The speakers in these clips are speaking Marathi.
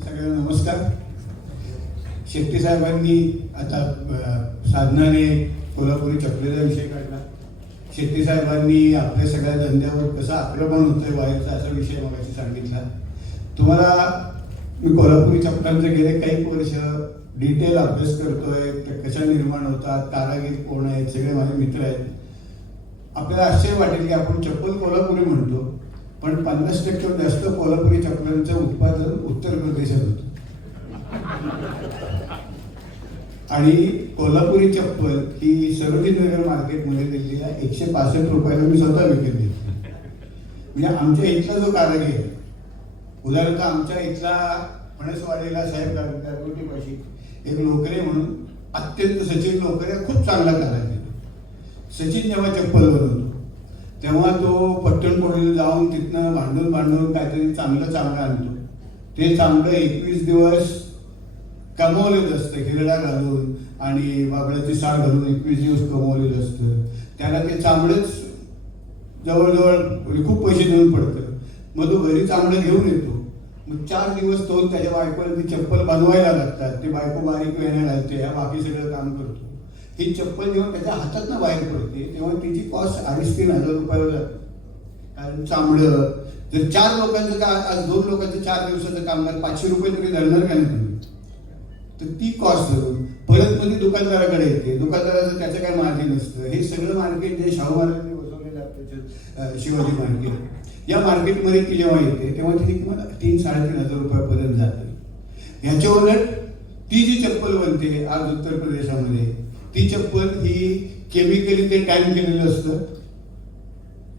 सगळ्यांना नमस्कार. शेट्टी साहेबांनी आता साधनाने कोल्हापुरी चपलेचा विषय काढला. शेट्टी साहेबांनी आपल्या सगळ्या धंद्यावर कसं आक्रमण होतंय बाहेरचा असा विषय मगाशी सांगितला. तुम्हाला मी कोल्हापुरी चपलांचे गेले काही वर्ष डिटेल अभ्यास करतोय, कशा निर्माण होतात, कारागीर कोण आहेत, सगळे माझे मित्र आहेत. आपल्याला आश्चर्य वाटेल की आपण चप्पल कोल्हापुरी म्हणतो, पण 50% जास्त कोल्हापुरी चपलांचं उत्पादन उत्तर प्रदेशात होतं. आणि कोल्हापुरी चप्पल ही सरोजिनीनगर मार्केटमध्ये दिलेली आहे 165 रुपयाला. मी स्वतः विकत घेतली. म्हणजे आमच्या इथला जो कारागीर आहे, उदाहरणार्थ आमच्या इथला फणसवाडीला साहेब गारगोटीपाशी एक लोकरे म्हणून अत्यंत सचिन लोकरे खूप चांगला कारागीर. सचिन जेव्हा चप्पल बनवतो तेव्हा तो पट्टणकोडीला जाऊन तिथनं भांडून काहीतरी चांगलं आणतो. ते चांगलं 21 दिवस कमवलेलं असतं, हिरडा घालून आणि बाबळ्याची साळ घालून 21 दिवस कमवलेलं असतं. त्याला ते चांगलंच जवळजवळ खूप पैसे देऊन पडतं. मग तो घरी चांगलं घेऊन येतो. मग 4 दिवस तो त्याच्या बायकोला ती चप्पल बनवायला लागतात. ते बायको बारीक वेण्या घालते, ह्या बाकी सगळं काम करतो. ही चप्पल जेव्हा त्याच्या हातातनं बाहेर पडते तेव्हा तिची कॉस्ट 2,500-3,000 रुपयावर जाते. कारण चांगलं जर 4 लोकांचं आज 2 लोकांचं 4 दिवसाचं कामगार 500 रुपये तरी धरणार का नाही, तर ती कॉस्ट धरून परत मध्ये दुकानदाराकडे येते. दुकानदाराचं त्याचं काय मार्जिन नसतं. हे सगळं मार्केट जे शाहू महाराजांनी बसवलेलं आहे शिवाजी मार्केट, या मार्केटमध्ये ती जेव्हा येते तेव्हा तिची किंमत 3,000-3,500 रुपयापर्यंत जाते. ह्याच्या उलट ती जी चप्पल बनते आज उत्तर प्रदेशामध्ये, ती चप्पल ही केमिकली ते टॅन केलेलं असतं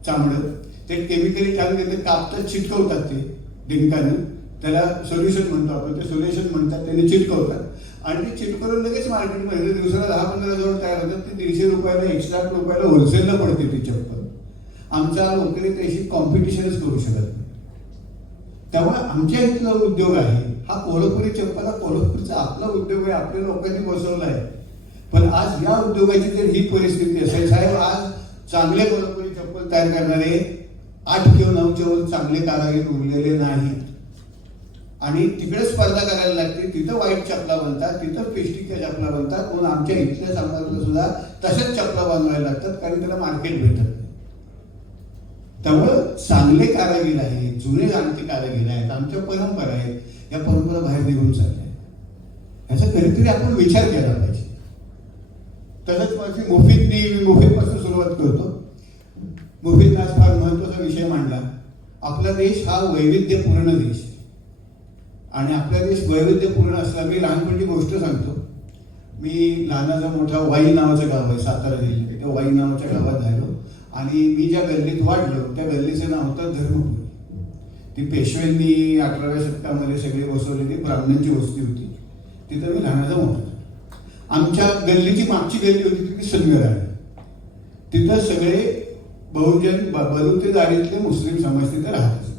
चांगलं. ते केमिकली टॅन केलं, कापतात, चिटकवतात ते डिंकानं. त्याला सोल्युशन म्हणतो आपण, ते सोल्युशन म्हणतात, त्याने चिटकवतात आणि ते चिटकवून लगेच मार्केटमध्ये दिवसाला 10-15 जोड तयार होतात. ती 150 रुपयाला 100 रुपयाला होलसेलला पडते ती चप्पल. आमचा लोकरी त्याशी कॉम्पिटिशनच करू शकत नाही. त्यामुळे आमच्या इथला उद्योग आहे हा कोल्हापुरी चप्पल, हा कोल्हापूरचा आपला उद्योग आहे, आपल्या लोकांनी बसवला आहे. पण आज या उद्योगाची जर ही परिस्थिती असेल, साहेब आज चांगले कोल्हापुरी चप्पल तयार करणारे 8 किंवा 9च्या वर चांगले कारागीर उरलेले नाहीत. आणि तिकडे स्पर्धा करायला लागते. तिथं वाईट चपला बनतात, तिथं प्लास्टिकच्या चपला बनतात. म्हणून आमच्या इथल्या समाजाला सुद्धा तशाच चपला बनवायला लागतात, कारण त्याला मार्केट भेटत नाही. त्यामुळं चांगले कारागीर आहेत, जुने जाणते कारागीर आहेत, आमच्या परंपरा आहेत, या परंपरा बाहेर निघून चालल्या. ह्याचा कधीतरी आपण विचार केला पाहिजे. तसंच माझी मुफीदपासून सुरुवात करतो. मुफीदने आज फार महत्वाचा विषय मांडला. आपला देश हा वैविध्यपूर्ण देश आहे आणि आपला देश वैविध्यपूर्ण असला. मी लहानपणची गोष्ट सांगतो. मी लहानाचा मोठा वाई नावाचं गाव आहे सातारा जिल्ह्यात. त्या वाई नावाच्या गावात झालो आणि मी ज्या गल्लीत वाढलो त्या गल्लीचं नाव होतं धर्मपुरी. ती पेशव्यांनी 18व्या शतकामध्ये सगळी बसवलेली ब्राह्मणांची वस्ती होती. तिथं मी लहानाचा मोठा. आमच्या गल्लीची मागची गल्ली होती ती संगराळी. तिथं सगळे बहुजन बलुते जाडीतले मुस्लिम समाज तिथे राहत असेल.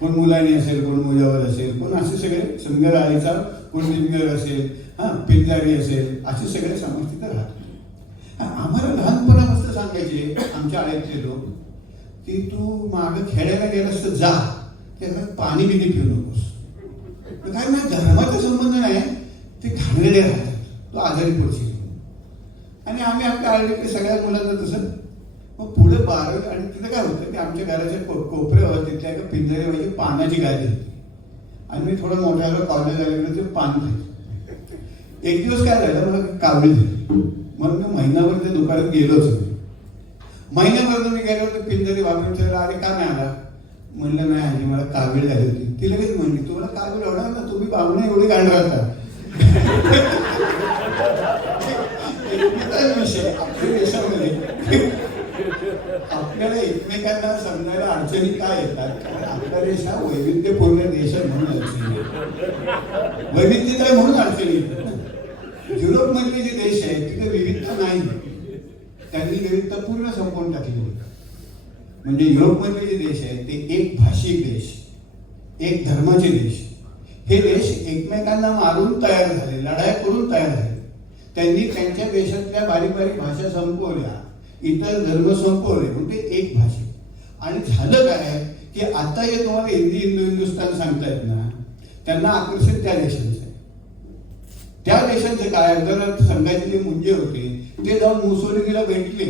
कोण मुलानी असेल, कोण मुजावर असेल, कोण असे सगळे संगराळीचा, कोण निमगर असेल, पिंजारी असेल, असे सगळे समाज तिथे राहतात. आम्हाला लहानपणापासून सांगायचे आमच्या आळ्यातले लोक की तू मागं खेळायला गेलास तर जा, त्याला पाणी बिनी पिऊ नकोस. काय माझ्या धर्माचा संबंध नाही, ते घाणेरडे राहतात, तो आजारी पडशील. आणि आम्ही आपल्या आळ्यातल्या सगळ्या मुलांना तसं. मग पुढे 12 आणि तिथं काय होतं की आमच्या घराच्या कोपऱ्यावर तिथल्या एका पिंजऱ्यामध्ये पानाची गादी होती. आणि मी थोडं मोठ्याला कॉलेज आल्याकडे ते पान खायचं. एक दिवस काय झालं, मला कावळी दिली. म्हणून मी महिनाभर त्या दुकानात गेलोच नाही. महिन्याभर मी गेलो तर पिंजरी वापरून अरे का नाही आला. म्हणलं नाही आजी मला कावीळ झाली होती. ती लगेच म्हणली तुम्हाला कावीळ होणार ना, तुम्ही पाहुणे एवढी काढ राहता. विषय आपल्या देशामध्ये आपल्याला एकमेकांना समजायला अडचणी काय येतात, कारण आपला देश हा वैविध्यपूर्ण देश आहे म्हणून अडचणी येतात. वैविध्यता म्हणून अडचणी येतात. युरोपमधले जे देश आहेत तिथे विविधता नाही, त्यांनी विविधता पूर्ण संपवून टाकली होती. म्हणजे युरोपमधले जे देश आहेत ते एक भाषिक देश, एक धर्माचे देश. हे देश एकमेकांना मारून तयार झाले, लढाई करून तयार झाले. त्यांनी त्यांच्या देशातल्या बारीक बारीक भाषा संपवल्या, इतर धर्म संपवले, म्हणजे एक भाषिक. आणि झालं काय की आता हे तुम्हाला हिंदुस्तान सांगतायत ना, त्यांना आकर्षण त्या देशांचं आहे. त्या देशांचे काय अंतर्गत संघाचे जे मुंजे होते ते जाऊन मुसोलिनीला भेटले.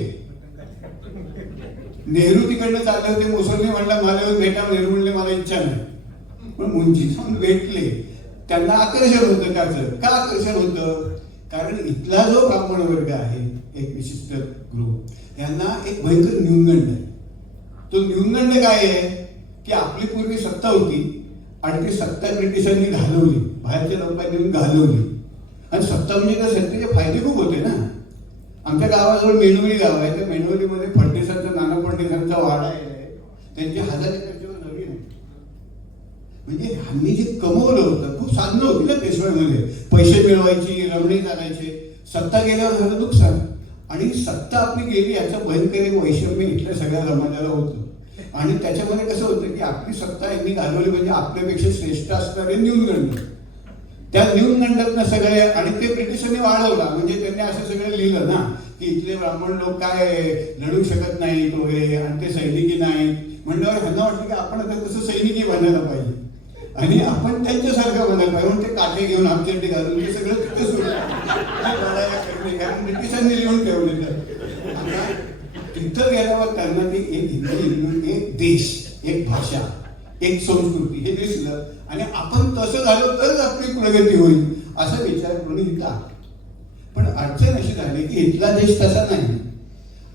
नेहरू तिकडनं चालले होते, मुसोलिनी म्हणला मला येऊन भेटा, नेहरू म्हणले मला इच्छा नाही, पण मुंजी जाऊन भेटले. त्यांना आकर्षण होतं. त्याचं का आकर्षण होतं? कारण इथला जो ब्राह्मण वर्ग आहे एक विशिष्ट ग्रुप, यांना एक भयंकर न्यूनगंड आहे. तो न्यूनगंड काय आहे की आपली पूर्वी सत्ता होती आणि ती सत्ता ब्रिटिशांनी घालवली, बाहेरच्या लोकांनी येऊन घालवली. आणि सत्ता म्हणजे त्या सत्तेचे फायदे खूप होते ना. आमच्या गावाजवळ मेणवली गाव आहे, त्या मेणवलीमध्ये फडणीसांचा, नाना फडणीसांचा वाडा आहे. त्यांची 1000 एकरच्यावर जमीन आहे. म्हणजे ह्यांनी जे कमवलं होतं, खूप साधनं होती ना पेशव्यामध्ये, पैसे मिळवायची, रमणी चालायचे. सत्ता गेल्यावर झालं नुकसान. आणि सत्ता आपली गेली याचं भयंकर एक वैषम्य इथल्या सगळ्या समाजाला होतं. आणि त्याच्यामध्ये कसं होतं की आपली सत्ता यांनी घालवली म्हणजे आपल्यापेक्षा श्रेष्ठ असणारे न्यूनगंड, त्या न्यूनगंडातनं सगळे. आणि ते ब्रिटिशांनी वाढवला. म्हणजे त्यांनी असं सगळं लिहिलं ना की इथले ब्राह्मण लोक काय लढू शकत नाहीत वगैरे, आणि ते सैनिकी नाहीत. म्हणल्यावर ह्यांना वाटलं की आपण आता तसं सैनिकी बनायला पाहिजे आणि आपण त्यांच्यासारखं बनायला पाहिजे. म्हणून ते काटे घेऊन आमच्याकडे घालून ते सगळं तिथे सुरू कारण ब्रिटिशांनी लिहून ठेवले. तिथं गेल्यावर त्यांना ते एक हिंदी, एक देश, एक भाषा, एक संस्कृती हे दिसलं. आणि आपण तसं झालो तरच आपली प्रगती होईल असा विचार करून इथं आला. पण अडचण अशी झाली की इथला देश तसा नाही.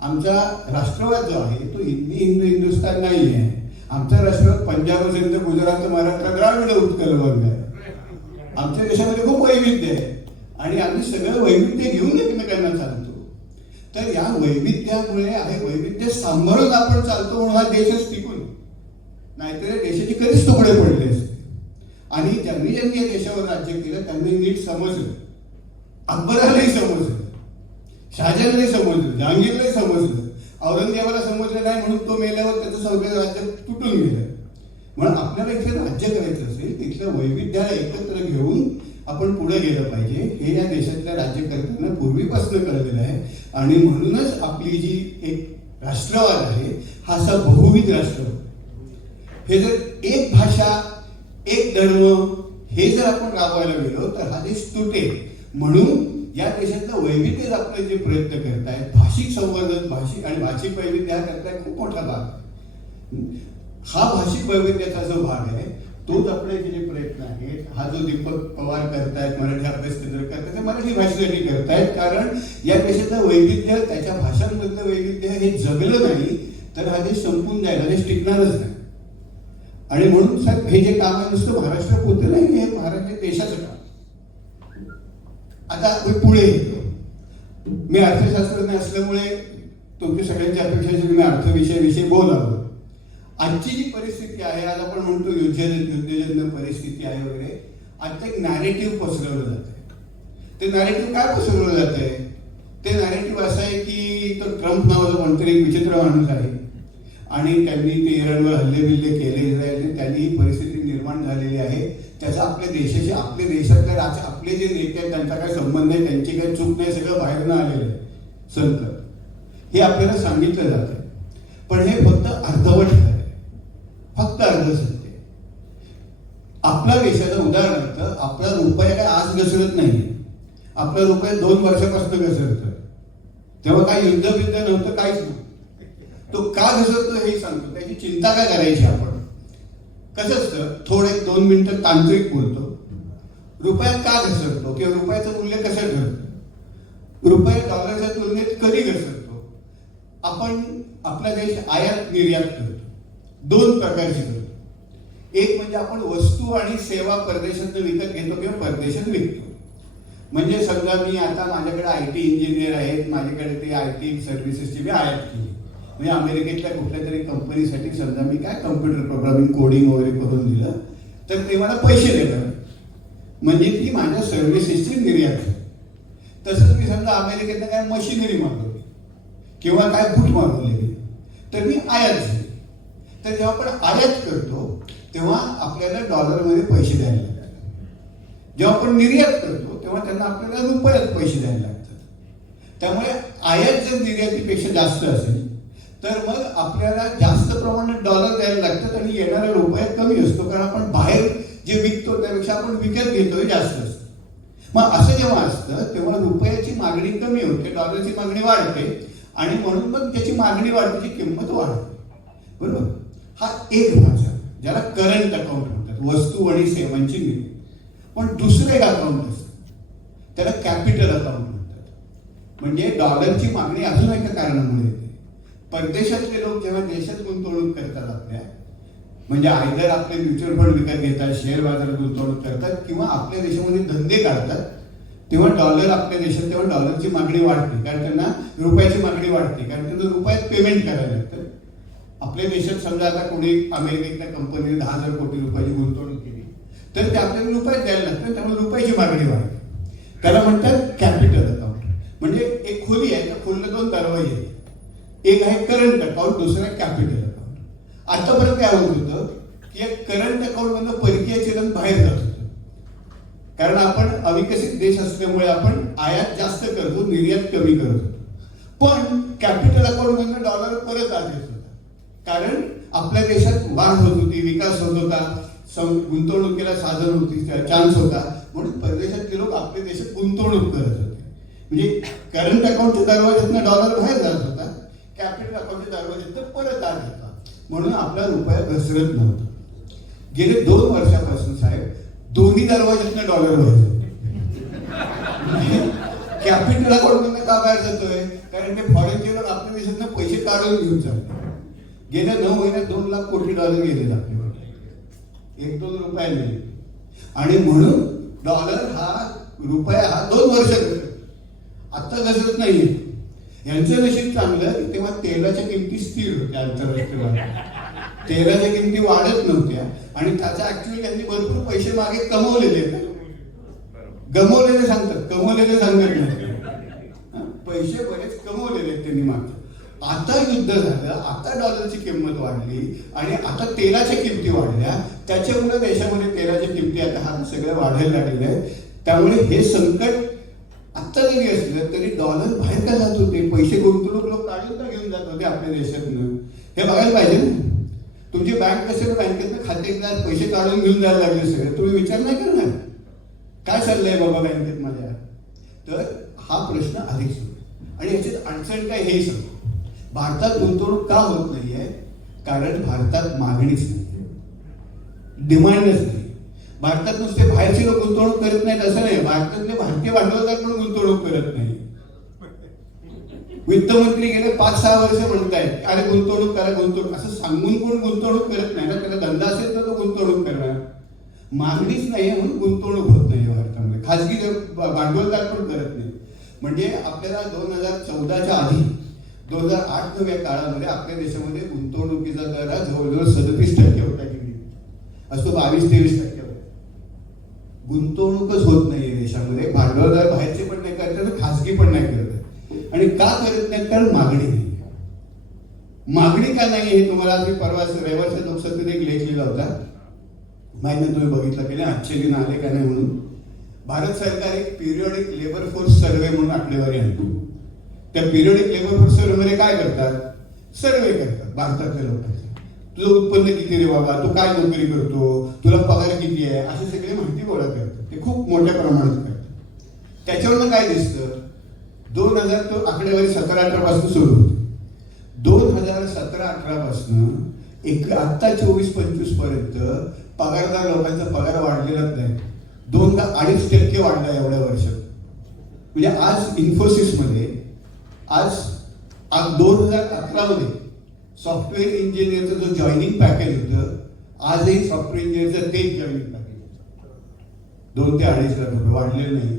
आमचा राष्ट्रवाद जो आहे तो हिंदुस्थान नाही आहे. आमचा राष्ट्रवाद पंजाब असेल तर गुजरात, महाराष्ट्र, द्राविड उत्कल वर्ग आहे. आमच्या देशामध्ये खूप वैविध्य आहे आणि आम्ही सगळं वैविध्य घेऊन एकमेकांना चालतो. तर या वैविध्यामुळे आहे, वैविध्य सांभाळून आपण चालतो म्हणून हा देशच टिकून, नाहीतर देशाची कधीच तुकडे पडले असते. आणि ज्यांनी ज्यांनी या देशावर राज्य केलं त्यांनी नीट समजलं. अकबरालाही समजलं, शहाजहानलाही समजलं, जहांगीरलाही समजलं, औरंगजेबाला समजलं नाही म्हणून तो मेल्यावर त्याचं सगळं राज्य तुटून गेलं. म्हणून आपल्याला इथे राज्य करायचं असेल तिथल्या वैविध्याला एकत्र घेऊन आपण पुढे गेलं पाहिजे. हे या देशातल्या राज्यकर्त्यांना पूर्वीपासून कळलेलं आहे. आणि म्हणूनच आपली जी एक राष्ट्रवाद आहे हा असा बहुविध राष्ट्रवाद, हे जर एक भाषा, एक धर्म हे जर आपण राबवायला गेलो तर हा देश तुटेल. म्हणून या देशातलं वैविध्य आपले जे प्रयत्न करतायत, भाषिक संवर्धन, भाषिक आणि भाषिक वैविध्य हा करताय खूप मोठा भाग. हा भाषिक वैविध्याचा जो भाग आहे तो जपण्याचे जे प्रयत्न आहेत, हा जो दीपक पवार करतायत, मराठी अभ्यास केंद्र करतायत, ते मराठी भाषेसाठी करतायत. कारण या देशातलं वैविध्य, त्याच्या भाषांमधलं वैविध्य हे जगलं नाही तर हा देश संपून जाईल, हा देश टिकणारच नाही. आणि म्हणून साहेब हे जे काम आहे नुसतं महाराष्ट्रापुरतं नाही, हे महाराष्ट्र देशाचं काम. आता मी पुढे येतो. मी अर्थशास्त्रज्ञ असल्यामुळे तुमच्या सगळ्यांची अपेक्षा आहे की मी अर्थविषयाविषयी बोलावं. आजची जी परिस्थिती आहे, आज आपण म्हणतो युद्धजन्य परिस्थिती आहे वगैरे, आता एक नॅरेटिव्ह पसरवलं जात आहे. ते नॅरेटिव्ह काय पसरवलं जात आहे? ते नॅरेटिव्ह असं आहे की तो ट्रम्प नावाचा कोणतरी एक विचित्र माणूस आहे आणि त्यांनी ते इराणवर हल्ले बिल्ले केले, इस्रायलने, त्यांनी ही परिस्थिती निर्माण झालेली आहे. त्याचा आपल्या देशाशी, आपल्या देशातल्या आपले जे नेते आहेत त्यांचा काय संबंध आहे, त्यांची काही चूक नाही, सगळं बाहेरनं आलेलं आहे संकट, हे आपल्याला सांगितलं जातं. पण हे फक्त अर्धवट आहे, फक्त अर्ध सत्य. आपल्या देशाचं उदाहरणार्थ, आपला रुपया काय आज घसरत नाही, आपला रुपया 2 वर्षापासून घसरतोय. तेव्हा काय युद्ध बिद्ध नव्हतं, काहीच नव्हतं. तो का घसरतो हे सांगतो, त्याची चिंता काय करायची आपण. कसं असतं, थोडे 2 मिनिटं तांत्रिक बोलतो. रुपया का घसरतो किंवा रुपयाचं मूल्य कसं ठरतं, रुपया डॉलरच्या तुलनेत कधी घसरतो. आपण आपला देश आयात निर्यात करतो, 2 प्रकारची करतो. एक म्हणजे आपण वस्तू आणि सेवा परदेशातून विकत घेतो किंवा परदेशात विकतो. म्हणजे समजा मी आता माझ्याकडे IT इंजिनियर आहेत, माझ्याकडे ते IT सर्व्हिसेसची मी आयात केली. म्हणजे अमेरिकेतल्या कुठल्या तरी कंपनीसाठी समजा मी काय कम्प्युटर प्रोग्रामिंग, कोडिंग वगैरे करून दिलं तर ते मला पैसे देणार, म्हणजे ती माझ्या सर्व्हिसेसची निर्यात आहे. तसंच मी समजा अमेरिकेतनं काय मशिनरी मागवली किंवा काय बूट मागवलेली तर मी आयात झाली. तर जेव्हा आपण आयात करतो तेव्हा आपल्याला डॉलरमध्ये पैसे द्यायला लागतात. जेव्हा आपण निर्यात करतो तेव्हा त्यांना आपल्याला रुपयात पैसे द्यायला लागतात. त्यामुळे आयात जर निर्यातीपेक्षा जास्त असेल तर मग आपल्याला जास्त प्रमाणात डॉलर द्यायला लागतात आणि येणारा रुपया कमी असतो, कारण आपण बाहेर जे विकतो त्यापेक्षा आपण विकत घेतोय जास्त असतं. मग असं जेव्हा असतं तेव्हा रुपयाची मागणी कमी होते, डॉलरची मागणी वाढते आणि म्हणून मग त्याची मागणी वाढते, किंमत वाढते. बरोबर. हा एक भाग झाला ज्याला करंट अकाउंट म्हणतात, वस्तू आणि सेवांची निर्मिती. पण दुसरं एक अकाउंट असतं त्याला कॅपिटल अकाउंट म्हणतात. म्हणजे डॉलरची मागणी अजून एका कारणामुळे येते. परदेशातले लोक जेव्हा देशात गुंतवणूक करतात आपल्या, म्हणजे आयदर आपले म्युच्युअल फंड विकत घेतात, शेअर बाजारात गुंतवणूक करतात किंवा आपल्या देशामध्ये धंदे काढतात, तेव्हा डॉलर आपल्या देशात, तेव्हा डॉलरची मागणी वाढते कारण त्यांना रुपयाची मागणी वाढते कारण त्यांना रुपयात पेमेंट करायला लागतं. आपल्या देशात समजा आता कोणी अमेरिकेतल्या कंपनीने 10,000 कोटी रुपयाची गुंतवणूक केली तर ते आपल्याला रुपयात द्यायला लागतं, त्यामुळे रुपयाची मागणी वाढते. त्याला म्हणतात कॅपिटल अकाउंट. म्हणजे एक खोली आहे, त्या खोलीला 2 दरवाजे आहेत. एक आहे करंट अकाउंट, दुसरं आहे कॅपिटल अकाउंट. आतापर्यंत काय होत होतं की या करंट अकाउंट मधनं परकीय चलन बाहेर जात होतं कारण आपण अविकसित देश असल्यामुळे आपण आयात जास्त करतो, निर्यात कमी करत होतो. पण कॅपिटल अकाउंट मधनं डॉलर परत आत येत होता कारण आपल्या देशात वाढ होत होती, विकास होत होता, गुंतवणुकीला साधन होती, चान्स होता, म्हणून परदेशातले लोक आपल्या देशात गुंतवणूक करत होते. म्हणजे करंट अकाउंटच्या दरवाज्यातनं डॉलर बाहेर जात होता, कॅपिटल अकाउंटच्या दरवाज्यातनं परत आत येत, म्हणून आपला रुपया घसरत नव्हता. गेले 2 वर्षापासून साहेब दोन्ही दरवाज्यातनं डॉलर बाहेर जातो. कॅपिटल अकाउंट मधनं का बाहेर जातोय? कारण ते फॉरेनचे लोक आपल्या देशातनं पैसे काढून घेऊन चालले. गेल्या 9 महिन्यात 2 लाख कोटी डॉलर गेले आपल्याकडे, 1-2 रुपये नाही. आणि म्हणून डॉलर हा, रुपया हा 2 वर्ष आता घसरत नाहीये. यांचं नशीब चांगलं की तेव्हा तेलाच्या किमती स्थिर होत्या, आंतरराष्ट्रीय तेलाच्या किमती वाढत नव्हत्या आणि त्याचा ऍक्च्युअली त्यांनी भरपूर पैसे मागे कमवलेले, गमवलेले सांगतात, कमवलेले सांगत नाही, पैसे बरेच कमवलेले आहेत त्यांनी मागे. आता युद्ध झालं, आता डॉलरची किंमत वाढली आणि आता तेलाच्या किमती वाढल्या, त्याच्यामुळे देशामध्ये तेलाच्या किमती आता हा सगळं वाढायला लागलेलं आहे. त्यामुळे हे संकट आत्ता जरी असलं तरी डॉलर बाहेर का जात होते, पैसे गुंतवणूक लोक काढून का घेऊन जात होते आपल्या देशातनं, हे बघायला पाहिजे ना. तुमची बँक कसे बँकेतनं खातेदार पैसे काढून घेऊन जायला लागले सगळे, तुम्ही विचार नाही करणार काय चाललंय बाबा बँकेत माझ्या. तर हा प्रश्न अधिक सुरू आणि याच्यात अडचण काय हे सांगतो. भारतात गुंतवणूक का होत नाहीये? कारण भारतात मागणीच नाही, डिमांडच नाही. भारतात नुसते बाहेरचे लोक गुंतवणूक करत नाहीत असं नाही, भारतातले भारतीय भांडवलदार पण गुंतवणूक करत नाही. वित्तमंत्री गेले 5-6 वर्ष म्हणतायत अरे गुंतवणूक करा, गुंतवणूक, असं सांगून कोण गुंतवणूक करत नाही ना. त्याला धंदा असेल तर तो गुंतवणूक करणार. मागणीच नाही म्हणून गुंतवणूक होत नाही भारतामध्ये, खाजगी भांडवलदार पण करत नाही. म्हणजे आपल्याला 2014च्या आधी 2008-9 या काळामध्ये आपल्या देशामध्ये गुंतवणुकीचा दर जवळजवळ 37% होता, असतो 22-23% होता. गुंतवणूकच होत नाहीये देशामध्ये, भांडवलदार बाहेरचे पण नाही करतात, खासगी पण नाही करत. आणि का करत नाहीत? कारण मागणी नाही. मागणी का नाही हे तुम्हाला मी परवा रविवारच्या लोकसभेत एक लेख लिहिला होता, माहिती नाही तुम्ही बघितलं की नाही, आजचे दिन आले का नाही म्हणून. भारत सरकार एक पिरियडिक लेबर फोर्स सर्वे म्हणून आकडेवारी आणतो. त्या पिरियडिक लेबर फोर्स सर्वे मध्ये काय करतात? सर्वे करतात भारतातल्या लोकांचे. तुझं उत्पन्न किती रे बाबा, तू काय नोकरी करतो, तुला पगार किती आहे, अशी सगळी माहिती गोळा करतात. ते खूप मोठ्या प्रमाणात करतात. त्याच्यावरनं काय दिसतं? 2000 तो आकडेवारी 17-18 पासून सुरू होते. 2017-18 पासून आता 24-25 पर्यंत पगारदार लोकांचा पगार वाढलेलाच नाही. 2-2.5% वाढला एवढ्या वर्षात. म्हणजे आज इन्फोसिस मध्ये आज 2011 मध्ये सॉफ्टवेअर इंजिनियरचं जो जॉईनिंग पॅकेज होतं, आजही सॉफ्टवेअर इंजिनियरचं तेच जॉईनिंग पॅकेज 2 ते 2.5 लाख रुपये, वाढलेलं नाही.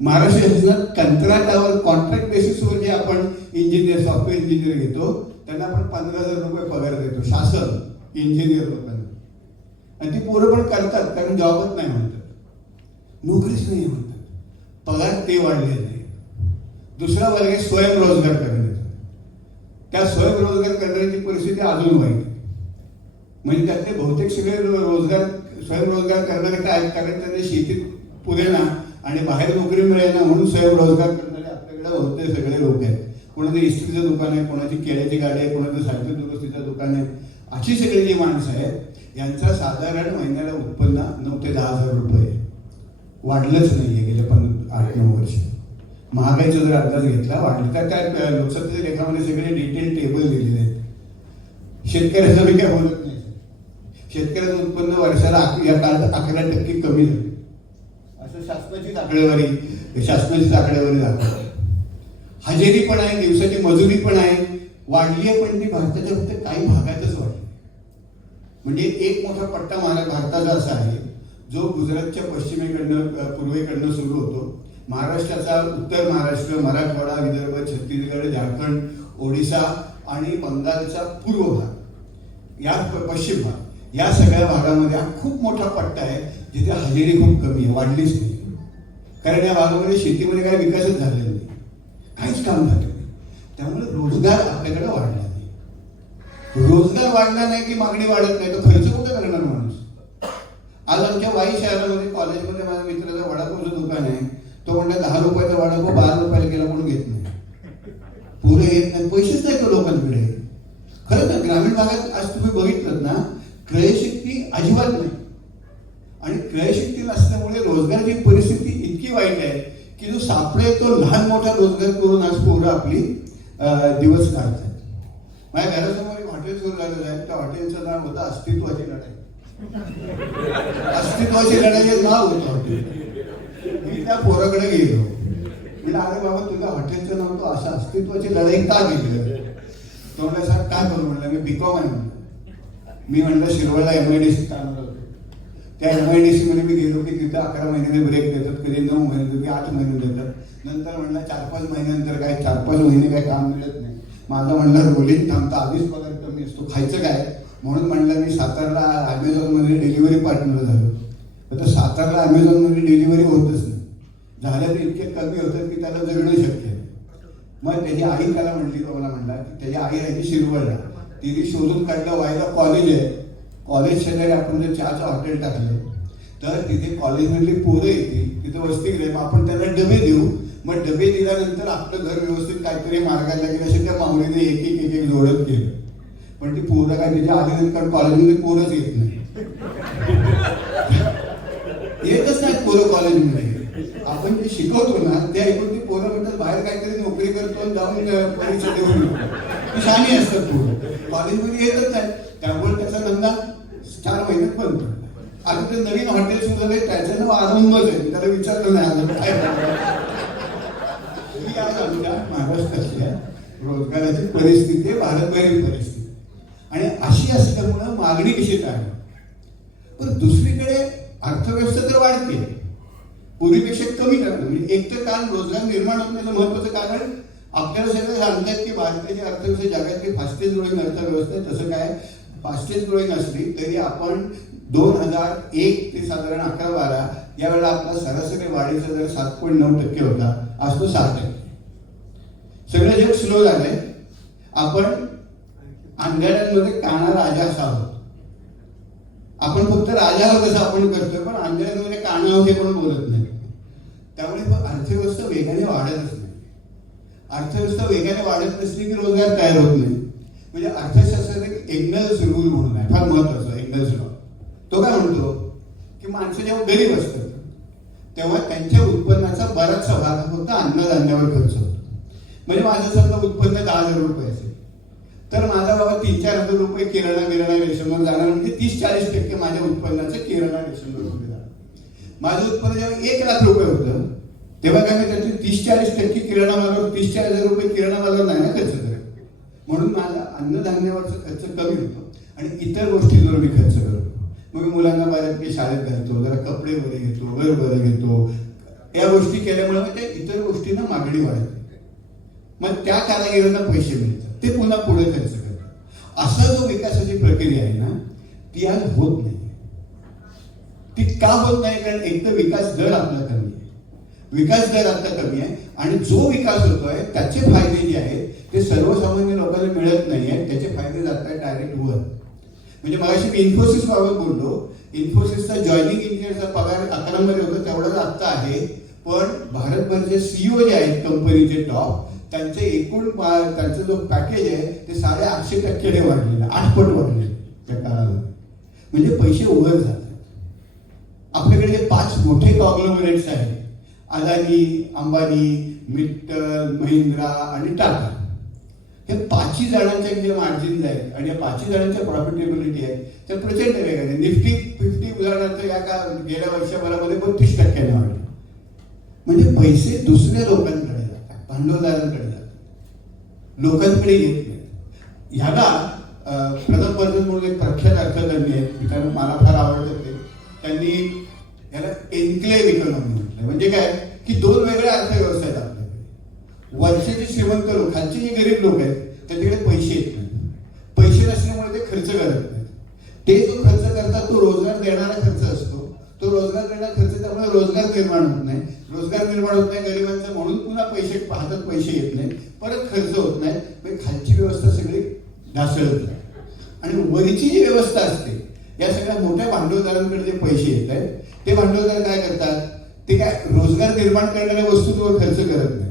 महाराष्ट्र शासनात कंत्राटावर कॉन्ट्रॅक्ट बेसिसवर जे आपण इंजिनियर सॉफ्टवेअर इंजिनियर घेतो त्यांना आपण 15,000 रुपये पगार देतो, शासन इंजिनियर लोकांना. आणि ती पोरं पण करतात कारण जॉबच नाही म्हणतात, नोकरीच नाही म्हणतात, पगार ते वाढले नाही. दुसरा वर्ग आहे स्वयंरोजगार करण्याचा. त्या स्वयंरोजगार करण्याची परिस्थिती अजून वाईट. म्हणजे त्यातले बहुतेक सगळे रोजगार स्वयंरोजगार करणारे काय, कारण त्यांना शेतीत पुरेना आणि बाहेर नोकरी मिळेना म्हणून स्वयंरोजगार करणारे आपल्याकडे होते सगळे लोक आहेत. कोणाचं इस्त्रीचं दुकान आहे, कोणाची केळ्याची गाडी आहे, कोणाचं सायकल दुरुस्तीचं दुकान आहे, अशी सगळी जी माणसं आहेत यांचा साधारण महिन्याला उत्पन्न 9 ते 10 हजार रुपये, वाढलंच नाहीये गेल्या 8-9 वर्ष. महागाईचा जर अंदाज घेतला वाढलं तर त्या लोकसत्तेच्या लेखामध्ये सगळे डिटेल टेबल दिलेले आहेत. शेतकऱ्याचं मी काय बोलत नाही. शेतकऱ्याचं उत्पन्न वर्षाला या काळात 11% कमी झालं असं शासनाचीच आकडेवारी दाखवते. हजेरी पण आहे, दिवसाची मजुरी पण आहे, वाढली आहे, पण ती भारताच्या फक्त काही भागातच वाढली. म्हणजे एक मोठा पट्टा भारताचा असा आहे जो गुजरातच्या पश्चिमेकडनं पूर्वेकडनं सुरू होतो. महाराष्ट्राचा उत्तर महाराष्ट्र, मराठवाडा, विदर्भ, छत्तीसगड, झारखंड, ओडिशा आणि बंगालचा पूर्व भाग, या पश्चिम भाग, या सगळ्या भागामध्ये हा खूप मोठा पट्टा आहे जिथे हजेरी खूप कमी आहे, वाढलीच नाही. कारण या भागामध्ये शेतीमध्ये काही विकासच झालेला नाही, काहीच काम झालं नाही. त्यामुळे रोजगार आपल्याकडे वाढला नाही. रोजगार वाढला नाही की मागणी वाढत नाही, तर खर्च कुठे करणार माणूस? आज आमच्या वाई शहरामध्ये कॉलेजमध्ये माझ्या मित्राचं वडापावचं दुकान आहे. तो म्हणला 10 रुपयाचा वडापाव 12 रुपयाला गेला म्हणून घेत नाही, पुरे येत नाही, पैसेच नाही तो लोकांकडे. खरं तर ग्रामीण भागात आज तुम्ही बघितलं ना, क्रयशक्ती अजिबात नाही. आणि क्रयशक्ती नसल्यामुळे रोजगाराची परिस्थिती इतकी वाईट आहे की जो सापडे तो लहान मोठा रोजगार करून आज पोरं आपली दिवस काढतात. माझ्या घरासमोर एक हॉटेल सुरू झालेलं आहे. त्या हॉटेलचं नाव होतं अस्तित्वाची लढाई. अस्तित्वाची लढाईचं नाव होतं हॉटेल. मी त्या पोराकडे गेलो, म्हणजे अरे बाबा तुझ्या हॉटेलचं नाव तो असं अस्तित्वाची लढाई का गेली? तो म्हणला साहेब काय करू? म्हणलं मी बीकॉम आहे म्हणलं. मी म्हणलं शिरवळला MIDC काढणार होतो. त्या MIDC मध्ये मी गेलो की तिथं 11 महिन्याने ब्रेक देतात, कधी 9 महिने, कधी 8 महिने देतात. नंतर म्हणलं 4-5 महिन्यानंतर काय 4-5 महिने काय काम मिळत नाही. माझं म्हणलं रोलिंग थांबता, आधीच पगार कमी असतो, खायचं काय? म्हणून म्हणलं मी सातारला अमेझॉनमध्ये डिलिव्हरी पार्टनर झालो. तर सातारला अमेझॉनमध्ये डिलिव्हरी होतच नाही. झाल्या तर इतके कमी होतात की त्याला जगणं शक्य आहे. मग त्याची आई त्याला म्हणली, तो मला म्हणला की त्याची आई राहायची शिरवळला. तिने शोधून काढलं वायला कॉलेज आहे, कॉलेज शेजारी आपण जर चहाचं हॉटेल टाकलं तर तिथे कॉलेजमधली पोरं येतील, तिथे वसतिगृह, मग आपण त्यांना डबे देऊ. मग डबे दिल्यानंतर आपलं घर व्यवस्थित काहीतरी मार्गाला लागेल असे त्या माऊलीने एक जोडत गेलं. पण ती पोरं काय तिथे आली नाही, कारण कॉलेजमध्ये पोरच येत नाही, येतच नाहीत पोरं कॉलेजमध्ये. आपण जे शिकवतो ना ते ऐकून ती पोरं म्हणतात बाहेर काहीतरी नोकरी करतो, जाऊन परीक्षा देऊन शानी असतात पोरं, कॉलेजमध्ये येतच नाही. त्यामुळे त्याचा धंदा 4 महिन्यात बंद पडला. आता ते नवीन हॉटेल सुरू झाले, त्याचं नाव आनंदच आहे. मी त्याला विचारलं नाही अजून काय आज आमच्या महाराष्ट्रातल्या रोजगाराची परिस्थिती आहे, भारतभरील परिस्थिती. आणि अशी असल्यामुळं मागणी निश्चित आहे. पण दुसरीकडे अर्थव्यवस्था तर वाढते, पूर्वीपेक्षा कमी करणार. म्हणजे एक तर कारण रोजगार निर्माण होण्याचं महत्वाचं कारण आपल्याला सगळं सांगतात की भारताची अर्थव्यवस्था जगातली फास्टेस्ट ग्रोईंग अर्थव्यवस्था आहे. तसं काय फास्टेस्ट ग्रोईंग असली तरी आपण 2001 ते साधारण 11-12 यावेळेला आपला सरासरी वाढीचा दर 7.9% होता, आज तो 6%. सगळं जग स्लो झालंय. आपण अंधाऱ्यांमध्ये काना राजा असा आहोत. आपण फक्त राजा आहोत असं आपण करतोय, पण अंधाऱ्यांमध्ये काना आहोत हे पण बोलत नाही. त्यामुळे अर्थव्यवस्था वेगाने वाढतच नाही. अर्थव्यवस्था वेगाने वाढत नसली की रोजगार तयार होत नाही. म्हणजे अर्थशास्त्रात एक एंगल्स रूल म्हणून आहे, फार महत्वाचा एंगल्स लॉ. तो काय म्हणतो की माणसं जेव्हा गरीब असतात तेव्हा त्यांच्या उत्पन्नाचा बराचसा भाग होता अन्नधान्यावर खर्च होतो. म्हणजे माझं समजा उत्पन्न 10,000 रुपये असेल तर माझा बाबा 3-4 हजार रुपये किराणा रेशनवर जाणार. म्हणजे 30-40% माझ्या उत्पन्नाचं किराणा रेशनवर जाणार. माझं उत्पन्न जेव्हा 1 लाख रुपये होतं तेव्हा काय मी त्याचे 30-40% किराणा मालावर, 30-40 रुपये किराणा मालावर नाही ना खर्च करत. म्हणून माझा अन्नधान्यावरचा खर्च कमी होतो आणि इतर गोष्टींवर मी खर्च करतो. मग मी मुलांना बऱ्यापैकी शाळेत घालतो, जरा कपडे बरे घेतो, घर बरं घेतो. या गोष्टी केल्यामुळे मग त्या इतर गोष्टींना मागणी वाढते. मग त्या कारागिरांना पैसे मिळतात, ते पुन्हा पुढे खर्च करतात. असा जो विकासाची प्रक्रिया आहे ना ती आज होत नाही. ती का होत नाही? कारण एक तर विकास दर आपला कमी आहे. विकास दर आता कमी आहे आणि जो विकास होतोय त्याचे फायदे जे आहेत ते सर्वसामान्य लोकांना मिळत नाही आहेत. त्याचे फायदे जात आहेत डायरेक्ट वर. म्हणजे मगाशी मी इन्फोसिस बाबत बोललो. इन्फोसिसचा जॉईनिंग इंजिनियरचा पगार 11 मध्ये होता तेवढाच आत्ता आहे. पण भारतभरचे CEO जे आहेत कंपनीचे टॉप, त्यांचे एकूण त्यांचा जो पॅकेज आहे ते 850% वाढलेलं, 8 पट वाढले त्या काळामध्ये. म्हणजे पैसे वर जातात. आपल्याकडे जे 5 मोठे कॉंग्लोमरेट्स आहेत, अदानी, अंबानी, मित्तल, महिंद्रा आणि टाटा, हे 5ही जणांचे जे मार्जिन्स आहेत आणि या 5ही जणांच्या प्रॉफिटेबिलिटी आहेत त्या प्रचंड वेगळ्या आहेत. निफ्टी 50 उदाहरणार्थ या का गेल्या वर्षभरामध्ये 32% वाढले. म्हणजे पैसे दुसऱ्या लोकांकडे जातात, भांडवलदारांकडे जातात, लोकांकडे येत नाही. ह्याला प्रताप वर्धन म्हणून एक प्रख्यात अर्थतज्ञ आहेत, कारण मला फार आवडतं ते, त्यांनी याला एन्क्लेव्ह इकॉनॉमी म्हटलं. म्हणजे काय की 2 वेगळ्या अर्थव्यवस्था आहेत आपल्याकडे. वरचे जे श्रीमंत लोक, खालचे जे गरीब लोक आहेत त्यांच्याकडे पैसे येत नाही. पैसे नसल्यामुळे ते खर्च करत नाहीत. ते जो खर्च करतात तो रोजगार देणारा खर्च असतो. तो रोजगार देणारा खर्च, त्यामुळे रोजगार निर्माण होत नाही. रोजगार निर्माण होत नाही गरिबांचा, म्हणून पुन्हा पैसे हातात पैसे येत नाही, परत खर्च होत नाही. म्हणजे खालची व्यवस्था सगळी ढासळत नाही. आणि वरची जी व्यवस्था असते, या सगळ्या मोठ्या भांडवलदारांकडे जे पैसे येत आहेत ते भांडवलदार काय करतात, ते काय रोजगार निर्माण करणाऱ्या वस्तूंवर खर्च करत नाहीत.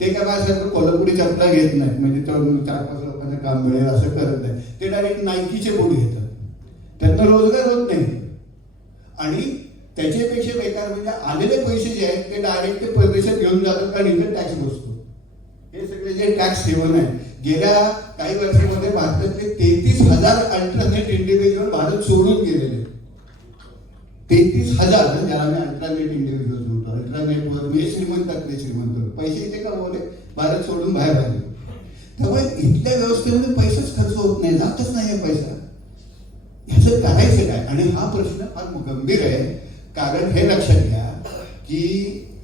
ते काय माझ्यासारखं कोल्हापुरी चपला घेत नाहीत, म्हणजे तो 4-5 लोकांना काम मिळेल असं करत नाही. ते डायरेक्ट नायकीचे बूट घेतात, त्यांना रोजगार होत नाही. आणि त्याच्यापेक्षा बेकार म्हणजे आलेले पैसे जे आहेत ते डायरेक्ट ते परदेशात घेऊन जातात आणि इथे टॅक्स बसतो. हे सगळे जे टॅक्स हेवन आहे, गेल्या काही वर्षांमध्ये भारतातले 33,000 अल्टरनेट इंडिव्हिज्युअल भारत सोडून गेलेले. 33,000, ज्याला मी अल्टरनेट इंडिव्हिज्युअल म्हणतो. अल्टरनेटवर मी श्रीमंतातले श्रीमंत पैसे इथे कमवले, भारत सोडून बाहेर आले. त्यामुळे इथल्या व्यवस्थेमध्ये पैसाच खर्च होत नाही, जातच नाही पैसा. ह्याचं करायचं काय? आणि हा प्रश्न फार गंभीर आहे. कारण हे लक्षात घ्या की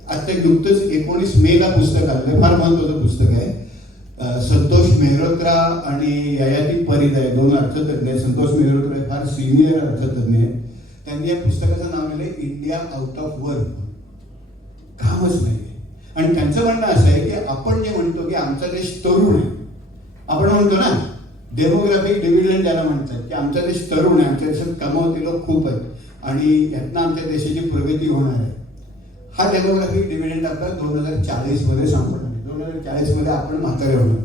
आता नुकतंच 19 मेला पुस्तक आलं, फार महत्वाचं पुस्तक आहे. संतोष मेहरोत्रा आणि ययाती परिदय 2 अर्थतज्ञ. संतोष मेहरोत्रा फार सिनियर अर्थतज्ञ आहेत. त्यांनी या पुस्तकाचं नाव दिलंय इंडिया आउट ऑफ वर्क. कामच नाही. आणि त्यांचं म्हणणं असं आहे की आपण जे म्हणतो की आमचा देश तरुण आहे, आपण म्हणतो ना डेमोग्राफिक डिव्हिडंड ज्याला म्हणतात, की आमचा देश तरुण आहे, आमच्या देशात कमावते लोक खूप आहेत आणि यातनं आमच्या देशाची प्रगती होणार आहे. हा डेमोग्राफिक डिव्हिडंड आपल्याला 2040 मध्ये सापडणार. 2040 मध्ये आपण म्हातारे होणार.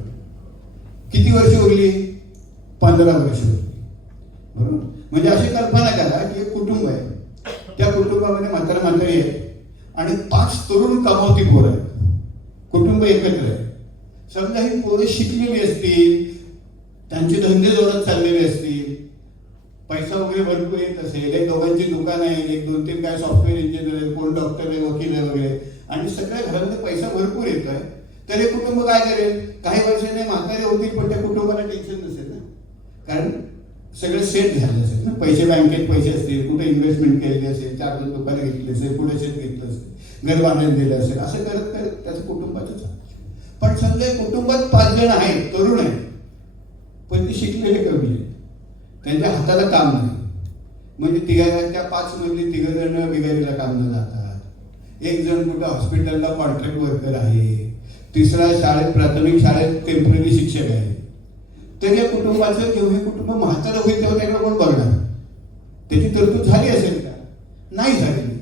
किती वर्ष उरली? 15 वर्ष उरली. बरोबर. म्हणजे अशी कल्पना करा की एक कुटुंब आहे, त्या कुटुंबामध्ये म्हातारी आहे आणि 5 तरुण कमावती पोरं आहेत. कुटुंब एकत्र आहे. समजा ही पोरं शिकलेली असतील, त्यांचे धंदे जोरात चाललेले असतील, पैसा वगैरे भरपूर येत असेल, एक दोघांची दुकान आहे, एक 2-3 काय सॉफ्टवेअर इंजिनियर आहे, कोण डॉक्टर आहे, वकील आहे वगैरे, आणि सगळ्या घरामध्ये पैसा भरपूर येतोय, तर हे कुटुंब काय करेल? काही वर्षाने म्हातारे होतील पण त्या कुटुंबाला टेन्शन नसेल ना, कारण सगळं सेट झालं असेल ना. पैसे बँकेत पैसे असतील, कुठे इन्व्हेस्टमेंट केलेली असेल, 4-2 दुकानं घेतली असेल, कुठे शेत घेतलं असेल, घर बांधून दिलं असेल, असं करत करत त्याचं कुटुंबाचं चालतं. पण समजा कुटुंबात 5 जण आहेत, तरुण आहेत, पण ते शिकलेले कमी आहेत, त्यांच्या हाताला काम नाही. म्हणजे त्या 5 मधली 3 जण बिगारीला कामला जातात, 1 जण कुठं हॉस्पिटलला कॉन्ट्रॅक्ट वर्कर आहे, 3रा शाळेत, प्राथमिक शाळेत टेम्पररी शिक्षक आहे. तर या कुटुंबाचं जेव्हा हे कुटुंब म्हातारं होईल तेव्हा त्याकडे कोण बघणार? त्याची तरतूद झाली असेल का? नाही झालेली.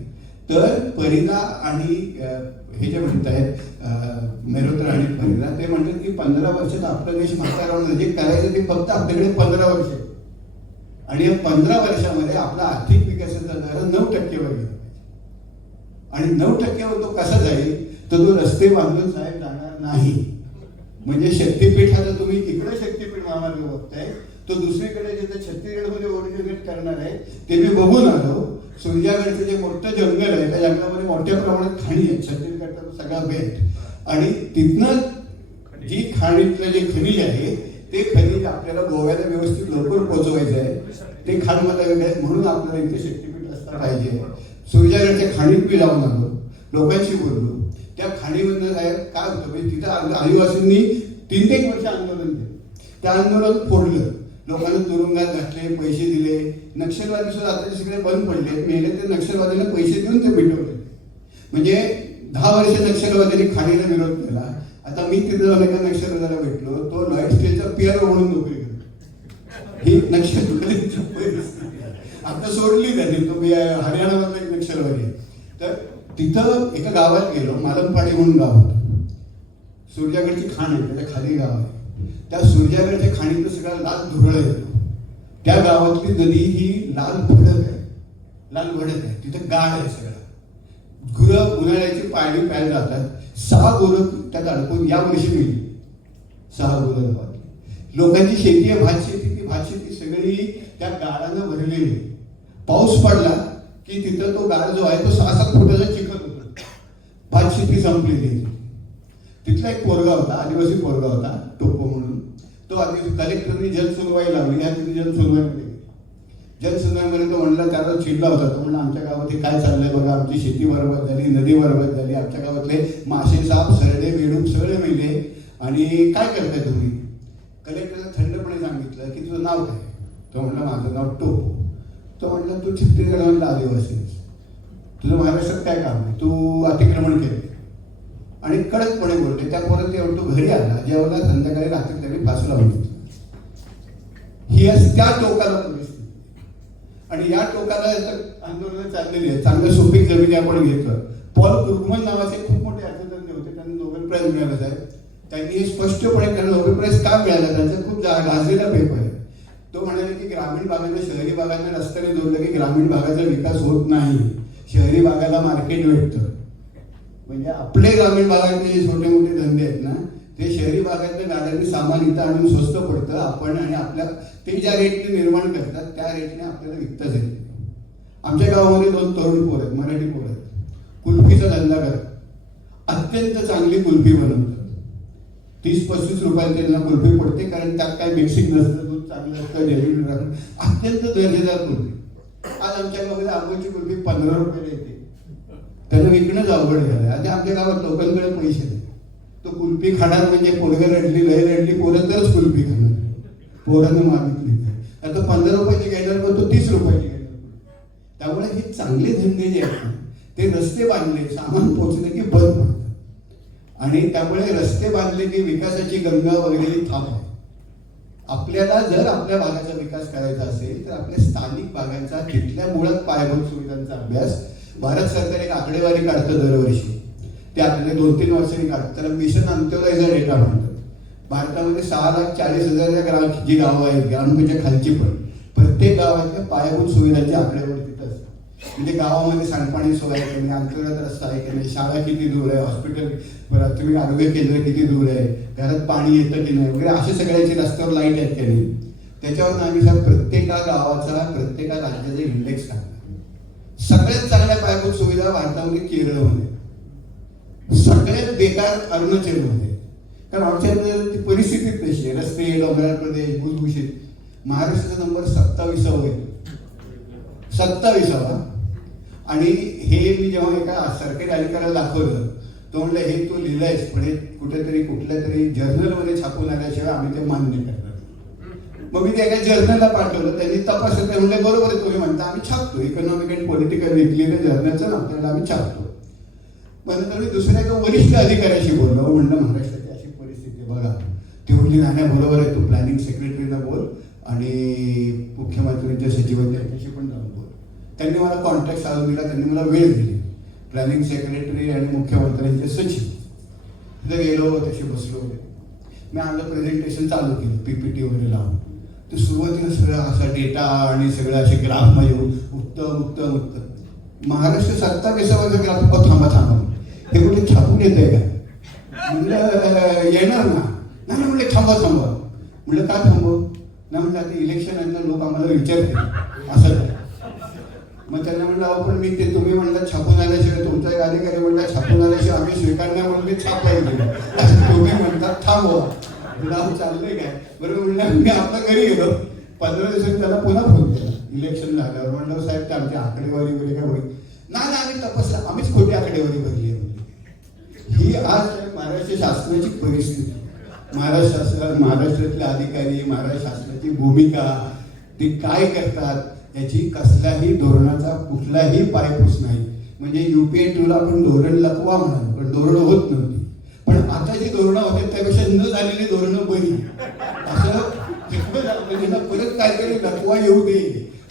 तर परिदा आणि हे जे म्हणतायत मेहरोत्रा आणि परिदा, ते म्हणतात की 15 वर्षात आपला देश म्हातारा होणार. जे करायचं ते फक्त आपल्याकडे 15 वर्ष, आणि या 15 वर्षामध्ये आपला आर्थिक विकासाचा दर 9% वर गेला. आणि 9% वर तो कसा जाईल? तर तो रस्ते बांधून साहेब जाणार नाही. म्हणजे शक्तीपीठाचं तुम्ही इकडे शक्तीपीठ महामार्ग बघताय, तो दुसरीकडे जिथे छत्तीसगडमध्ये ओरिजिनेट करणार आहे ते मी बघून आलो. सुरजागडचं जे मोठं जंगल आहे त्या जंगलामध्ये मोठ्या प्रमाणात खाणी आहेत, छत्तीसगडचा सगळा बेट, आणि तिथनं जी खाणीतलं जे खनिज आहे ते खनिज आपल्याला गोव्याला व्यवस्थित लवकर पोहोचवायचं आहे. ते खाण मला वेगळं आहे, म्हणून आपल्याला इथे शक्तीपीठ असलं पाहिजे. सुरजागडच्या खाणीत मी जाऊन आलो, लोकांशी बोललो. त्या खाणीमधनं काय होतं, म्हणजे तिथं आदिवासींनी 3-1 वर्ष आंदोलन केलं. त्या आंदोलन फोडलं, लोकांना तुरुंगात घातले, पैसे दिले. नक्षलवादी सुद्धा आता सगळे बंद पडले, मेले ते नक्षलवादीला पैसे देऊन ते मिटवले. म्हणजे 10 वर्ष नक्षलवाद्यांनी खाणीला विरोध केला. आता मी तिथे जाऊन एका नक्षलवाद्याला भेटलो, तो लॉईड स्टेटचा पीआर म्हणून नोकरी करतो. ही नक्षलवाद्यांची परिस्थिती आता सोडली त्यांनी. तो हरियाणामधला एक नक्षलवादी आहे. तर तिथं एका गावात गेलो, मालमपाडी म्हणून गाव होतं. सुरजागडची खाण आहे, त्याच्या खाली गाव आहे. त्या सुरजागडच्या खाणीतलं सगळा लाल धुरळा येतो. त्या गावातली नदी ही लाल भडक आहे, लाल भडक आहे, तिथं गाळ आहे सगळं. गुरं उन्हाळ्याची पाणी प्यायला जातात. 6 गुरं त्यात अडकून या वर्षी मिळली. 6 गुरं गावातली. लोकांची शेती आहे, भात शेती. ती भात शेती सगळी त्या गाळानं भरलेली आहे. पाऊस पडला की तिथं तो गाळ जो आहे तो 6-7 फुटाचा चिखल होता. भात शेती संपलेली. तिथला एक पोरगा होता, आदिवासी पोरगा होता, टोपो म्हणून. तो आधी कलेक्टरने जनसुनवाई लावली. ह्या तिथे जनसुनवाईमध्ये जनसुनवाईमध्ये तो म्हणला, त्याला चिडला होता. तो म्हणला, आमच्या गावात हे काय चाललंय बघा, आमची शेती बरबाद झाली, नदी बरबाद झाली, आमच्या गावातले मासे, साप, सरडे, बेडूक सगळे मेले आणि काय करताय तुम्ही? कलेक्टरने थंडपणे सांगितलं की तुझं नाव काय? तो म्हणला, माझं नाव टोपो. तो म्हणला, तू छत्तीसगडमधला आदिवासी आहेस, तुझं महाराष्ट्रात काय काम आहे? तू अतिक्रमण केले. आणि कडकपणे बोलले. त्या परत तो घरी आला, जेवला, संध्याकाळी रात्री त्यांनी फास लावून घेतला. ही त्या टोकाला परिस्थिती. आणि या टोकाला आंदोलन चाललेली आहे. चांगलं सुपीक जमिनी आपण घेतलं. पॉल क्रुगमन नावाचे खूप मोठे अर्थतज्ञ होते, त्यांना नोबेल प्राइज मिळाला साहेब. त्यांनी हे स्पष्टपणे, त्यांना नोबेल प्राइज का मिळाला, त्यांचा खूप गाजलेला पेपर आहे. तो म्हणाले की ग्रामीण भागाने शहरी भागांना रस्त्याने जोडलं की ग्रामीण भागाचा विकास होत नाही, शहरी भागाला मार्केट भेटतं. म्हणजे आपले ग्रामीण भागातले जे छोटे मोठे धंदे आहेत ना, ते शहरी भागातल्या गाड्यांनी सामान इथं आणून स्वस्त पडतं. आपण आणि आपल्या ते ज्या रेटने निर्माण करतात त्या रेटने आपल्याला विकताच येते. आमच्या गावामध्ये 2 तरुण पोर आहेत, मराठी पोर आहेत, कुल्फीचा धंदा करतात. अत्यंत चांगली कुल्फी बनवतात. 30-35 रुपयाला त्यांना कुल्फी पडते, कारण त्यात काही मिक्सिंग नसतं, दूध चांगलं असतं, डेअरी अत्यंत दर्जेदार कुल्फी. आज आमच्या गावामध्ये आंबोची कुल्फी 15 रुपयाला येते. त्यांना विकणंच अवघड झालं. आता आमच्या गावात लोकांकडे पैसे नाही. तो कुल्फी खाणार म्हणजे पोरगं रडली, लय रडली, पोरं तरच कुल्फी खाणार. पोरानं मागितली आता 15 रुपयाची घेणार, पण तो 30 रुपयाची घेणार. त्यामुळे हे चांगले धंदे जे आहेत ते रस्ते बांधले, सामान पोहोचले की बंद पडतात. आणि त्यामुळे रस्ते बांधले की विकासाची गंगा वगैरे थांब आहे. आपल्याला जर आपल्या भागाचा विकास करायचा असेल तर आपल्या स्थानिक भागांचा तिथल्या मुळात पायाभूत सुविधांचा अभ्यास. भारत सरकार एक आकडेवारी काढतं दरवर्षी. ते आपल्याला 2-3 वर्षांनी काढतं. त्याला मिशन अंत्योदयचा डेटा म्हणतात. भारतामध्ये 6,40,000 जी गावं आहेत, ग्रामपंचायत खालची पण, प्रत्येक गावातल्या पायाभूत सुविधांची आकडेवारी तिथं असते. म्हणजे गावामध्ये सांडपाणी सोय आहे की नाही, अंतर्गत रस्ता आहे की नाही, शाळा किती दूर आहे, हॉस्पिटल, प्राथमिक आरोग्य केंद्र किती दूर आहे, घरात पाणी येतं की नाही वगैरे, असे सगळ्याची रस्त्यावर लाईट आहेत की नाही, त्याच्यावर आम्ही प्रत्येका गावाचा, प्रत्येका राज्याचा इंडेक्स टाकला. सगळ्यात चांगल्या पायाभूत सुविधा भारतामध्ये केरळमध्ये, सगळ्यात बेकार अरुणाचलमध्ये. कारण अरुणाचलमध्ये परिस्थितीच तशी आहे, रस्ते, डोंगराळ प्रदेश, भुसभुशीत. महाराष्ट्राचा नंबर 27वा आहे, 27वा. आणि हे मी जेव्हा एका सरकारी अधिकाऱ्याला दाखवलं, तो म्हणलं, हे तू लिहिलंयस पण हे कुठेतरी कुठल्या तरी जर्नलमध्ये छापून आल्याशिवाय आम्ही ते मान्य करणार. मग मी ते एका जर्नलला पाठवलं, त्यांनी तपासलं, ते म्हणले बरोबर आहे तुम्ही म्हणता, आम्ही छापतो. इकॉनॉमिक अँड पॉलिटिकल विकली जर्नलचं ना, आपल्याला आम्ही छापतो. पण नंतर मी दुसऱ्या एका वरिष्ठ अधिकाऱ्याशी बोललो, म्हणलं महाराष्ट्राची अशी परिस्थिती बघा. ती म्हणली, नाही बरोबर आहे, तू प्लॅनिंग सेक्रेटरीला बोल आणि मुख्यमंत्र्यांच्या सचिव आहेत त्यांच्याशी पण जाऊन बोल. त्यांनी मला कॉन्टॅक्ट साधून दिला, त्यांनी मला वेळ दिली. प्लॅनिंग सेक्रेटरी आणि मुख्यमंत्र्यांचे सचिव तिथे गेलो, तसे बसलो. मी आमचं प्रेझेंटेशन चालू केलं, PPT वगैरे लावून. तर सुरुवातीला सगळं असा डेटा आणि सगळं असे ग्राफ माझे उत्तम. महाराष्ट्र 27वा ग्राफ. थांबा, हे कुठे छापून येत आहे का? म्हणलं येणार ना. नाही म्हणले थांबा. म्हणलं का थांबव? नाही म्हणलं आता इलेक्शन आहे ना, लोक आम्हाला विचारते असं. मग त्यांना म्हणलं, अहो पण मी ते तुम्ही म्हणलं छापून आल्याशिवाय, तुमचा एक अधिकारी म्हणला छापून आल्याशिवाय आम्ही स्वीकारणार म्हणून मी छापायला तुम्ही म्हणतात थांबवा. म्हणलं चाललंय काय? बरोबर. म्हणलं मी आपल्या घरी गेलो. 15 दिवसांनी त्याला पुन्हा फोन केला इलेक्शन झाल्यावर. म्हणलं साहेब ते आमची आकडेवारी वगैरे काय होईल? नाही आम्ही तपासलं, आम्हीच खोटी आकडेवारी भरली आहे. ही आज महाराष्ट्र शासनाची परिस्थिती. महाराष्ट्रातले अधिकारी, महाराष्ट्र शासनाची भूमिका, ते काय करतात याची कसल्याही धोरणाचा कुठलाही पायपूस नाही. म्हणजे UPA 2ला आपण धोरण लपवा म्हणाल, पण धोरणं होत नव्हती. पण आता जी धोरणं होते त्यापेक्षा न झालेली धोरणं बरी. असं परत काहीतरी लपवा येऊ दे.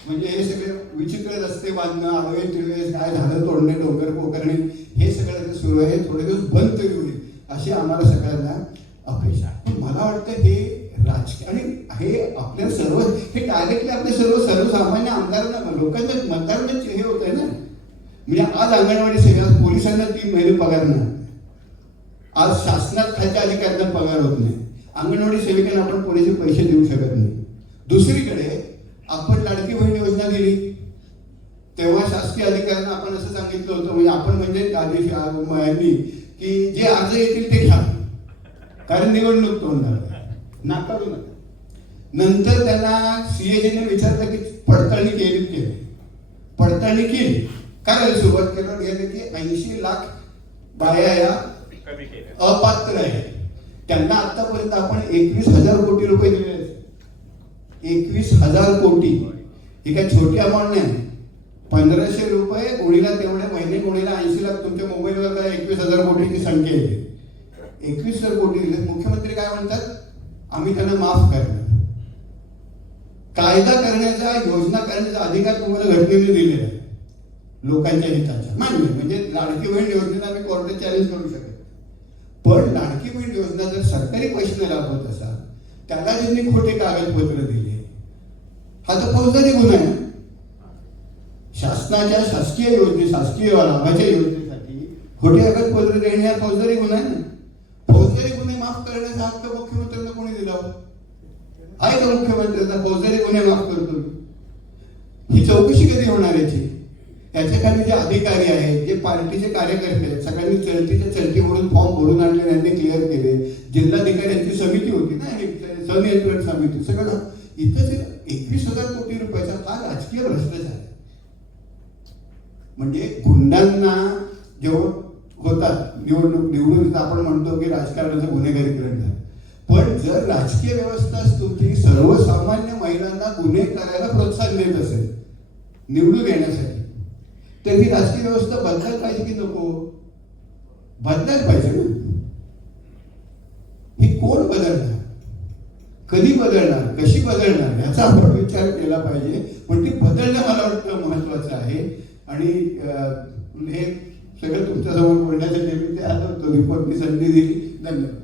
म्हणजे हे सगळे विचित्र रस्ते बांधणं, आडवे तिळवे, काय झालं तोडणे, डोंगर पोखरणे, हे सगळं सुरू आहे, थोडे दिवस बंद तरी होईल अशी आम्हाला सगळ्यांना अपेक्षा. पण मला वाटतं हे राजकीय आणि हे आपल्या सर्व हे डायरेक्टली आपल्या सर्वसामान्य आमदारांना लोकांना मतदारांना हे होत आहे ना. म्हणजे आज अंगणवाडी सेवा पोलिसांना 3 महिने पगार नाही, आज शासनात खालच्या अधिकाऱ्यांना पगार होत नाही, अंगणवाडी सेविकांना आपण पुरेसे पैसे देऊ शकत नाही. दुसरीकडे आपण लाडकी बहीण योजना दिली तेव्हा शासकीय अधिकाऱ्यांना आपण असं सांगितलं होतं, म्हणजे आपण म्हणजे आदेश की जे अर्ज येतील ते घ्या, कारण निवडणूक तोंडावर नाकारू नका. नंतर त्यांना सीएजीने विचारलं की पडताळणी केली, पडताळणी केली. काय सुरुवात केलं की 80 लाख बाया या अपात्र आहेत, त्यांना आतापर्यंत आपण 21,000 कोटी रुपये दिले. 21,000 कोटी ही काय छोटी अमाऊंट नाही. 1,500 रुपये कोणीला तेवढे महिने, कोणीला 80 लाख. तुमच्या मोबाईलवर काय 21,000 कोटीची संख्या येते. 21,000 कोटी दिले. मुख्यमंत्री काय म्हणतात, आम्ही त्यांना माफ करणार. कायदा करण्याचा, योजना करण्याचा अधिकार तुम्हाला घटनेने दिलेला आहे लोकांच्या हिताच्या, मान्य. म्हणजे लाडकी बहीण योजनेला आम्ही कोर्टात चॅलेंज करू शकत, पण लाडकी बहीण योजना जर सरकारी पैसे राबवत असाल, त्याला ज्यांनी खोटे कागदपत्र दिले, हा तर फौजदारी गुन्हा आहे. शासनाच्या शासकीय योजने, शासकीय लाभाच्या योजनेसाठी खोटे कागदपत्र देणे हा फौजदारी गुन्हा आहे. फौजदारी गुन्हे माफ करण्याचा हक्क मुख्यमंत्र्यांना कोणी दिला? आहे का मुख्यमंत्र्यांना फौजदारी गुन्हे माफ करतो? ही चौकशी कधी होणार याची? याच्या खाली जे अधिकारी आहेत, जे पार्टीचे कार्यकर्ते आहेत, सगळ्यांनी चलतीच्या चलतीवरून फॉर्म भरून आणले, त्यांनी क्लिअर केले. जिल्हाधिकाऱ्यांची समिती होती ना, संनियंत्रण समिती, सगळं. इथं 21,000 कोटी रुपयाचा हा राजकीय भ्रष्टाचार आहे. म्हणजे गुंडांना जेव्हा होतात निवडून आपण म्हणतो की राजकारणाचं गुन्हेगारीकरण झालं, पण जर राजकीय व्यवस्था तुमची सर्वसामान्य महिलांना गुन्हे करायला प्रोत्साहन देत असेल निवडून येण्यासाठी, तर ही राजकीय व्यवस्था बदलायला पाहिजे की नको? बदलायला पाहिजे ना. ही कोण बदलणार, कधी बदलणार, कशी बदलणार याचा आपण विचार केला पाहिजे. पण ती बदलणं मला वाटतं महत्वाचं आहे. आणि हे सगळं तुमच्यासमोर बोलण्यासाठी मी ते आलो होतो, रिपोर्टनी संधी दिली. धन्यवाद.